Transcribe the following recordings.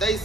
23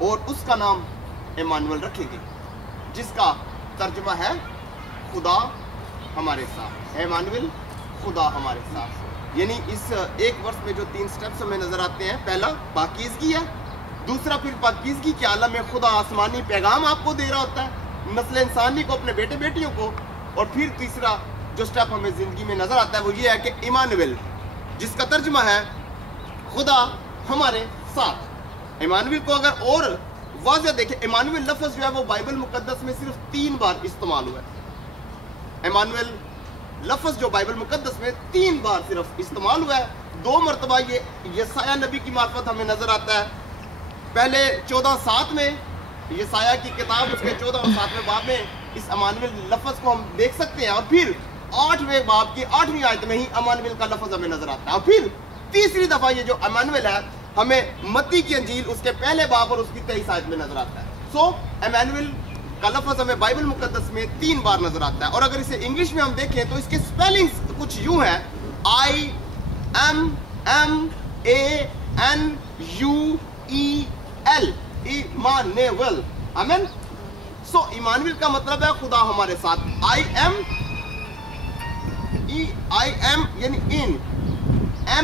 اور اس کا نام ایمانویل رکھیں گے، جس کا ترجمہ ہے خدا ہمارے ساتھ. ایمانویل، خدا ہمارے ساتھ. یعنی اس ایک ورس میں جو 3 سٹیپس ہمیں نظر آتے ہیں، پہلا پاکیزگی ہے، دوسرا پھر پاکیزگی کے عالم میں خدا آسمانی پیغام آپ کو دے رہا ہوتا ہے نسل انسانی کو، اپنے بیٹے بیٹیوں کو. اور پھر تیسرا جو سٹیپ ہمیں زندگی میں نظر آتا ہے وہ یہ ہے کہ ایمانویل، جس کا ترجمہ ہے خدا ہمارے ساتھ. ایمانویل کو اگر اور واضح دیکھیں، ایمانویل لفظ جو ہے وہ بائبل مقدس میں صرف 3 بار استعمال ہوا ہے. ایمانویل لفظ جو بائبل مقدس میں 3 بار صرف استعمال ہوا ہے. 2 مرتبہ یہ یسایہ نبی کی معرفت ہمیں نظر آتا ہے. پہلے 14:7 میں یسایہ کی کتاب اس کے 14 اور 7ویں باب میں اس ایمانویل لفظ کو ہم دیکھ سکتے ہیں، اور پھر 8ویں باب کی 8ویں آیت میں ہی ایمانویل کا لفظ ہمیں نظر آتا ہے. اور پھر تیسری دفعہ یہ جو ایمانویل ہے ہمیں متی کی انجیل اس کے پہلے باب اور اس کی 23 آیت میں نظر آتا ہے. سو ایمانویل کا لفظ ہمیں بائبل مقدس میں 3 بار نظر آتا ہے. اور اگر اسے انگلش میں ہم دیکھیں تو اس کے سپیلنگز کچھ یوں ہیں: IMANUEL، ایمانویل. آمین. سو ایمانویل کا مطلب ہے خدا ہمارے ساتھ. I am یعنی ان،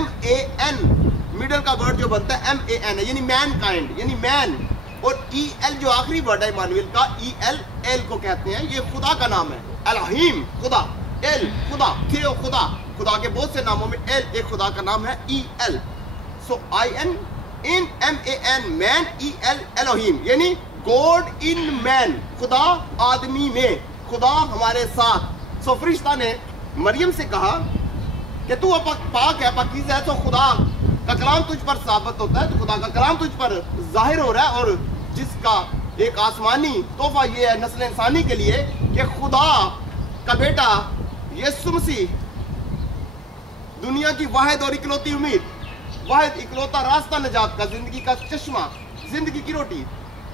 MAN مڈل کا ورڈ جو بنتا ہے MAN ہے، یعنی مین کائنڈ، یعنی مین. اور EL جو آخری ورڈ ہے ایمانویل کا، EL کو کہتے ہیں، یہ خدا کا نام ہے. الہیم خدا، ایل خدا، تھیو خدا. خدا کے بہت سے ناموں میں ایل ایک خدا کا نام ہے، EL. So IN MAN main, EL الہیم، یعنی گاڈ ان مین، خدا آدمی میں، خدا ہمارے ساتھ. سو فرشتہ نے مریم سے کہا کہ تو پاک ہے، پاکیزہ ہے، تو خدا کا کلام تجھ پر ثابت ہوتا ہے، تو خدا کا کلام تجھ پر ظاہر ہو رہا ہے. اور جس کا ایک آسمانی تحفہ یہ ہے نسل انسانی کے لیے کہ خدا کا بیٹا یسوع مسیح دنیا کی واحد اور اکلوتی امید، واحد اکلوتا راستہ نجات کا، زندگی کا چشمہ، زندگی کی روٹی،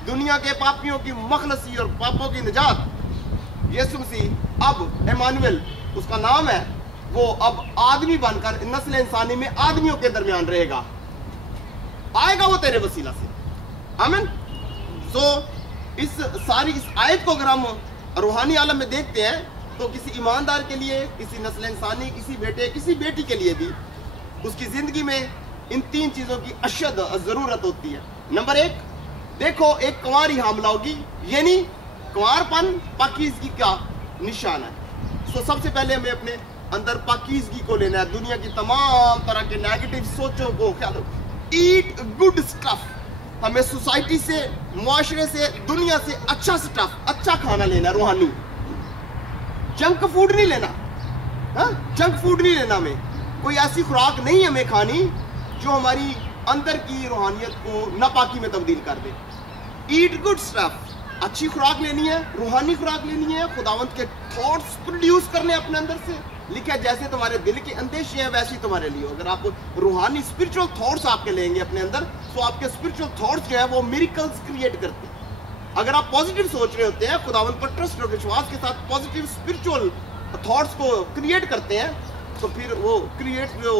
دنیا کے پاپیوں کی مخلصی اور پاپوں کی نجات، یسوع مسیح اب ایمانویل اس کا نام ہے، وہ اب آدمی بن کر نسل انسانی میں آدمیوں کے درمیان رہے گا، آئے گا وہ تیرے وسیلہ سے. آمین. سو اس آیت کو اگر ہم روحانی عالم میں دیکھتے ہیں تو کسی ایماندار کے لیے، کسی نسل انسانی، کسی بیٹے کسی بیٹی کے لیے بھی اس کی زندگی میں ان 3 چیزوں کی اشد ضرورت ہوتی ہے. نمبر 1، دیکھو ایک کنواری حاملہ ہوگی، یعنی کنوار پن پاکیزگی کا نشان ہے. سو سب سے پہلے ہمیں اپنے اندر پاکیزگی کو لینا ہے، دنیا کی تمام طرح کے نیگیٹو سوچوں کو خیالوں. ایٹ گڈ سٹف، ہمیں سوسائٹی سے، معاشرے سے، دنیا سے اچھا سٹف، اچھا کھانا لینا، روحانی. جنک فوڈ نہیں لینا، جنک فوڈ نہیں لینا. ہمیں کوئی ایسی خوراک نہیں ہمیں کھانی جو ہماری اندر کی روحانیت کو ناپاکی میں تبدیل کر دے. ایٹ گڈ سٹف، اچھی خوراک لینی ہے، روحانی خوراک لینی ہے، خداوند کے تھاٹس پروڈیوس کرنے اپنے اندر سے. لکھا جیسے تمہارے دل کے اندیشے ہیں ویسے تمہارے لیے. اگر آپ روحانی اسپرچل تھاٹس آپ کے لیں گے اپنے اندر تو آپ کے اسپرچل تھاٹس جو ہیں وہ میریکلز کریٹ کرتے ہیں. اگر آپ پازیٹیو سوچ رہے ہوتے ہیں، خداوند پر ٹرسٹ اور وشواس کے ساتھ پازیٹیو اسپرچل تھاٹس کو کریٹ کرتے ہیں، تو پھر وہ کریٹ جو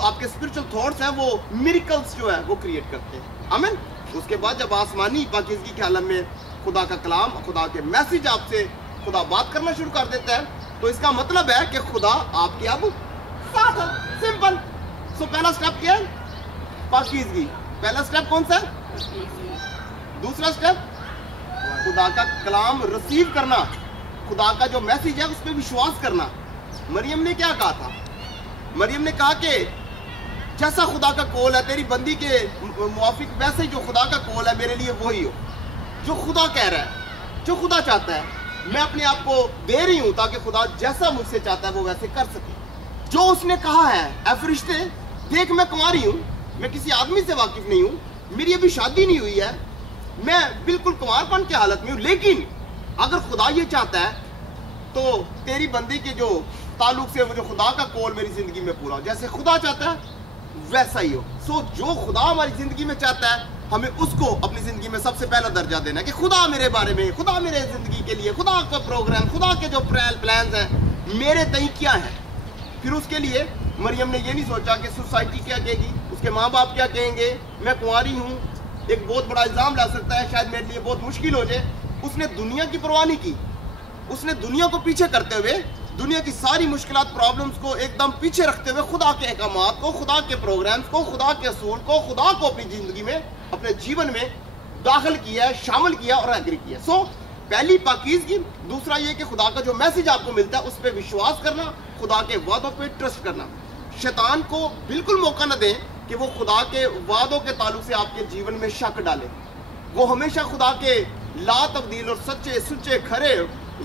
آپ کے اسپرچل تھاٹس ہیں وہ میریکلز جو ہے وہ کریٹ کرتے ہیں. آمین. اس کے بعد جب آسمانی پاکیزگی کے عالم میں خدا کا کلام، خدا کے میسج آپ سے خدا بات کرنا شروع کر دیتا ہے تو اس کا مطلب ہے کہ خدا آپ کے اب ساتھ ہے. سمپل. سو پہلا سٹیپ کیا ہے؟ پاکیزگی. پہلا سٹیپ کون سا ہے؟ دوسرا سٹیپ خدا کا کلام ریسیو کرنا، خدا کا جو میسج ہے اس پہ وشواس کرنا. مریم نے کیا کہا تھا؟ مریم نے کہا کہ جیسا خدا کا قول ہے تیری بندی کے موافق، ویسے ہی جو خدا کا قول ہے میرے لیے وہی ہو. جو خدا کہہ رہا ہے، جو خدا چاہتا ہے، میں اپنے آپ کو دے رہی ہوں تاکہ خدا جیسا مجھ سے چاہتا ہے وہ ویسے کر سکے. جو اس نے کہا ہے، اے فرشتے دیکھ میں کنواری ہوں، میں کسی آدمی سے واقف نہیں ہوں، میری ابھی شادی نہیں ہوئی ہے، میں بالکل کنوار پن کی حالت میں ہوں، لیکن اگر خدا یہ چاہتا ہے تو تیری بندی کے جو تعلق سے وہ جو خدا کا قول میری زندگی میں پورا ہو، جیسے خدا چاہتا ہے ویسا ہی ہو. سو جو خدا ہماری زندگی میں چاہتا ہے ہمیں اس کو اپنی زندگی میں سب سے پہلا درجہ دینا ہے کہ خدا میرے بارے میں، خدا میرے زندگی کے لیے، خدا کا پروگرام، خدا کے جو پلانز ہیں میرے تئیں کیا ہیں. پھر اس کے لیے مریم نے یہ نہیں سوچا کہ سوسائٹی کیا کہے گی، اس کے ماں باپ کیا کہیں گے، میں کنواری ہوں، ایک بہت بڑا الزام لا سکتا ہے, شاید میرے لیے بہت مشکل ہو جائے. اس نے دنیا کی پرواہ نہیں کی, اس نے دنیا کو پیچھے کرتے ہوئے, دنیا کی ساری مشکلات پرابلمز کو ایک دم پیچھے رکھتے ہوئے خدا کے احکامات کو, خدا کے پروگرامز کو, خدا کے اصول کو, خدا کو اپنی زندگی میں, اپنے جیون میں داخل کیا ہے, شامل کیا اور ایگری کیا. سو پہلی پاکیزگی. دوسرا یہ کہ خدا کا جو میسج آپ کو ملتا ہے اس پہ وشواس کرنا, خدا کے وعدوں پہ ٹرسٹ کرنا. شیطان کو بالکل موقع نہ دیں کہ وہ خدا کے وعدوں کے تعلق سے آپ کے جیون میں شک ڈالے. وہ ہمیشہ خدا کے لا تبدیل اور سچے سچے کھرے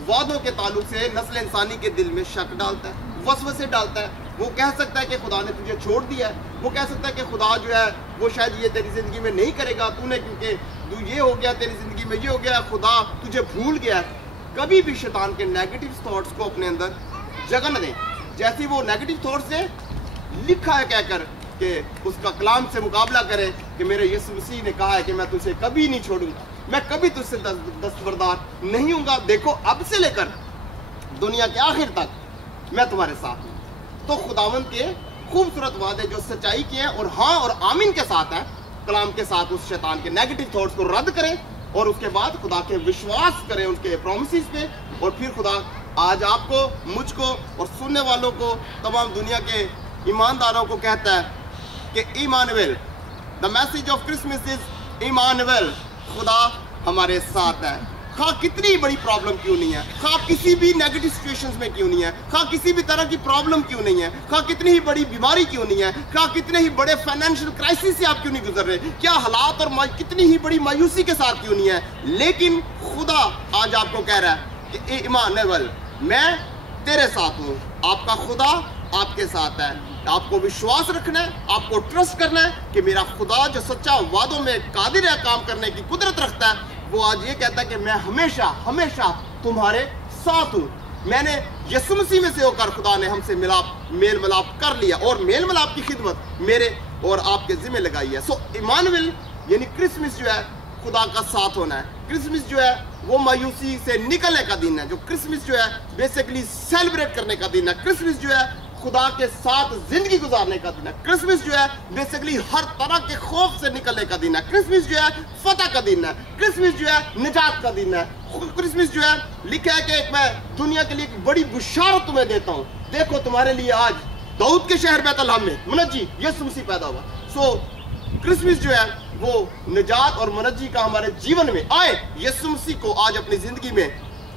وعدوں کے تعلق سے نسل انسانی کے دل میں شک ڈالتا ہے, وسوسے ڈالتا ہے. وہ کہہ سکتا ہے کہ خدا نے تجھے چھوڑ دیا ہے, وہ کہہ سکتا ہے کہ خدا جو ہے وہ شاید یہ تیری زندگی میں نہیں کرے گا, تو نے کیونکہ تو یہ ہو گیا, تیری زندگی میں یہ ہو گیا, خدا تجھے بھول گیا ہے. کبھی بھی شیطان کے نیگیٹو تھاٹس کو اپنے اندر جگہ نہ دیں. جیسی وہ نیگیٹو تھاٹس سے لکھا ہے کہہ کر کہ اس کا کلام سے مقابلہ کرے کہ میرے یسوع مسیح نے کہا ہے کہ میں تجھے کبھی نہیں چھوڑوں گا, میں کبھی تجھ سے دستبردار نہیں ہوں گا, دیکھو اب سے لے کر دنیا کے آخر تک میں تمہارے ساتھ ہوں. تو خداوند کے خوبصورت وعدے جو سچائی کے ہیں اور ہاں اور آمین کے ساتھ ہیں, کلام کے ساتھ اس شیطان کے نیگیٹو تھاٹس کو رد کریں اور اس کے بعد خدا کے وشواس کریں ان کے پرومسز پہ. اور پھر خدا آج آپ کو, مجھ کو اور سننے والوں کو, تمام دنیا کے ایمانداروں کو کہتا ہے کہ Emmanuel, the message of Christmas is Emmanuel, خدا ہمارے ساتھ ہے. خواہ کتنی بڑی پرابلم کیوں نہیں ہے, خواہ کسی بھی نیگیٹو سچویشنز میں کیوں نہیں ہے, خواہ کسی بھی طرح کی پرابلم کیوں نہیں ہے, خواہ کتنی ہی بڑی بیماری کیوں نہیں ہے, خواہ کتنے ہی بڑے فائنینشیل کرائسس سے آپ کیوں نہیں گزر رہے, کیا حالات اور کتنی ہی بڑی مایوسی کے ساتھ کیوں نہیں ہے, لیکن خدا آج آپ کو کہہ رہا ہے کہ ایمانویل, میں تیرے ساتھ ہوں. آپ کا خدا آپ کے ساتھ ہے. آپ کو وشواس رکھنا ہے, آپ کو ٹرسٹ کرنا ہے کہ میرا خدا جو سچا وعدوں میں قادر ہے, کام کرنے کی قدرت رکھتا ہے, وہ آج یہ کہتا ہے کہ میں ہمیشہ ہمیشہ تمہارے ساتھ ہوں. میں نے یسوع مسیح میں سے ہو کر خدا نے ہم سے میل ملاپ کر لیا اور میل ملاپ کی خدمت میرے اور آپ کے ذمہ لگائی ہے. سو ایمانویل یعنی کرسمس جو ہے خدا کا ساتھ ہونا ہے. کرسمس جو ہے وہ مایوسی سے نکلنے کا دن ہے. جو کرسمس جو ہے بیسیکلی سیلیبریٹ کرنے کا دن ہے. کرسمس جو ہے خدا کے ساتھ زندگی گزارنے کا دن ہے. کرسمس جو ہے بیسیکلی ہر طرح کے خوف سے نکلنے کا دن ہے. کرسمس جو ہے فتح کا دن ہے. کرسمس جو ہے نجات کا دن ہے. کرسمس جو ہے لکھا ہے کہ میں دنیا کے لیے ایک بڑی بشارت تمہیں دیتا ہوں, دیکھو تمہارے لیے آج داؤد کے شہر بیت الحم میں منجی یسوع مسیح پیدا ہوا. سو کرسمس جو ہے وہ نجات اور منجی کا ہمارے جیون میں آئے. یسوع مسیح کو آج اپنی زندگی میں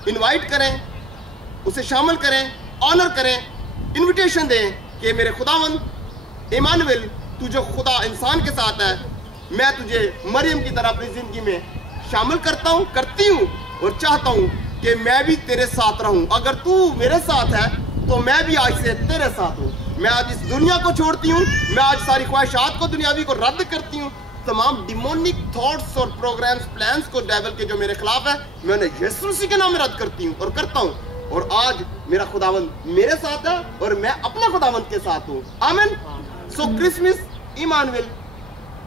انوائٹ کریں, اسے شامل کریں, آنر کریں, انویٹیشن دیں کہ میرے خداوند ایمانویل, تو جو خدا انسان کے ساتھ ہے, میں تجھے مریم کی طرح اپنی زندگی میں شامل کرتا ہوں, کرتی ہوں اور چاہتا ہوں کہ میں بھی تیرے ساتھ رہوں. اگر تو میرے ساتھ ہے تو میں بھی آج سے تیرے ساتھ ہوں. میں آج اس دنیا کو چھوڑتی ہوں, میں آج ساری خواہشات کو دنیاوی کو رد کرتی ہوں. تمام ڈیمونک تھاٹس اور پروگرامز پلانز کو ڈیول کے جو میرے خلاف ہے, میں انہیں یسوع مسیح کے نام میں رد کرتی ہوں اور کرتا ہوں. اور آج میرا خداوند میرے ساتھ ہے اور میں اپنے خداوند کے ساتھ ہوں. آمین. سو کرسمس ایمانویل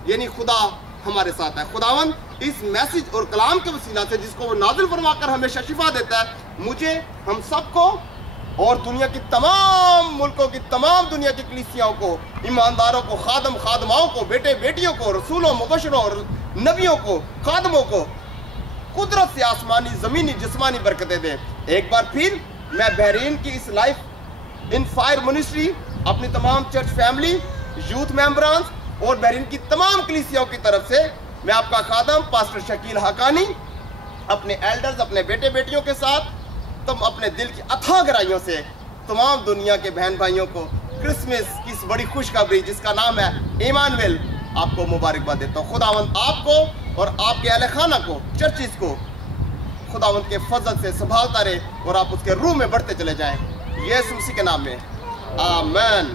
یعنی خدا ہمارے ساتھ ہے. خداوند اس میسج اور کلام کے وسیلہ سے جس کو وہ نازل فرما کر ہمیشہ شفا دیتا ہے, مجھے, ہم سب کو اور دنیا کی تمام ملکوں کی تمام دنیا کی کلیسیاؤں کو, ایمانداروں کو, خادماؤں کو, بیٹے بیٹیوں کو, رسولوں, مبشروں اور نبیوں کو, خادموں کو قدرت سے آسمانی, زمینی, جسمانی برکتیں دیں. ایک بار پھر میں بحرین کی اس لائف ان فائر منسٹری, اپنی تمام چرچ فیملی, یوتھ ممبرانز اور بحرین کی تمام کلیسیاؤں کی طرف سے میں آپ کا خادم پاسٹر شکیل حقانی اپنے ایلڈرز, اپنے بیٹے بیٹیوں کے ساتھ, تم اپنے دل کی اتھاہ گہرائیوں سے تمام دنیا کے بہن بھائیوں کو کرسمس کی اس بڑی خوشخبری جس کا نام ہے ایمانویل, آپ کو مبارکباد دیتا ہوں. خداوند آپ کو اور آپ کے اہل خانہ کو, چرچز کو خداوند کے فضل سے سنبھالتا رہے اور آپ اس کے روح میں بڑھتے چلے جائیں. یسوع مسیح کے نام میں آمین.